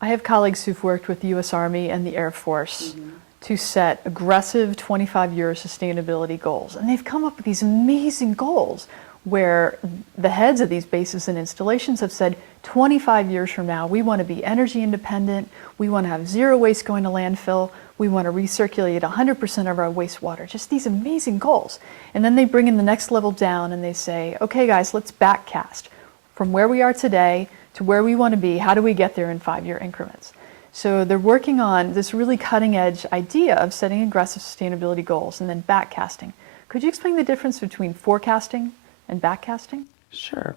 I have colleagues who've worked with the U.S. Army and the Air Force to set aggressive 25-year sustainability goals. And they've come up with these amazing goals where the heads of these bases and installations have said 25 years from now, we want to be energy independent, we want to have zero waste going to landfill, we want to recirculate 100% of our wastewater, just these amazing goals. And then they bring in the next level down and they say, okay guys, let's backcast from where we are today to where we want to be. How do we get there in 5-year increments? So they're working on this really cutting edge idea of setting aggressive sustainability goals and then backcasting. Could you explain the difference between forecasting and backcasting? Sure.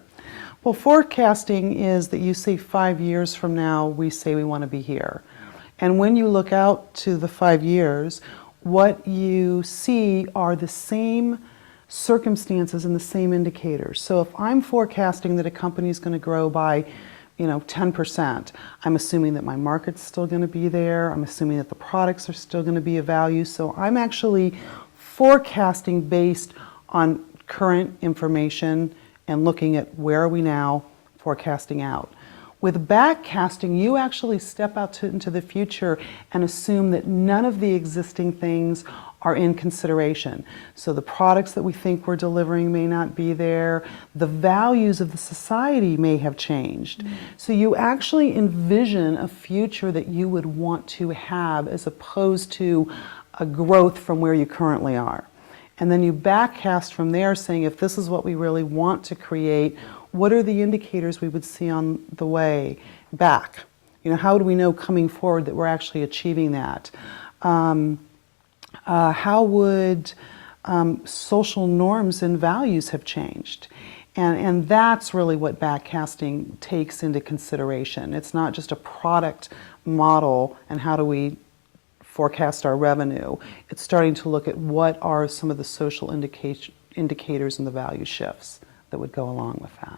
Well, forecasting is that you say 5 years from now, we say we want to be here. And when you look out to the 5 years, what you see are the same circumstances and the same indicators. So if I'm forecasting that a company is going to grow by 10%, I'm assuming that my market's still going to be there. I'm assuming that the products are still going to be of value. So I'm actually forecasting based on current information and looking at where are we now, forecasting out. With backcasting, you actually step out into the future and assume that none of the existing things are in consideration. So the products that we think we're delivering may not be there. The values of the society may have changed. So you actually envision a future that you would want to have as opposed to a growth from where you currently are. And then you backcast from there saying, if this is what we really want to create, what are the indicators we would see on the way back? How do we know coming forward that we're actually achieving that? How would social norms and values have changed? And that's really what backcasting takes into consideration. It's not just a product model and how do we forecast our revenue. It's starting to look at what are some of the social indicators and the value shifts that would go along with that.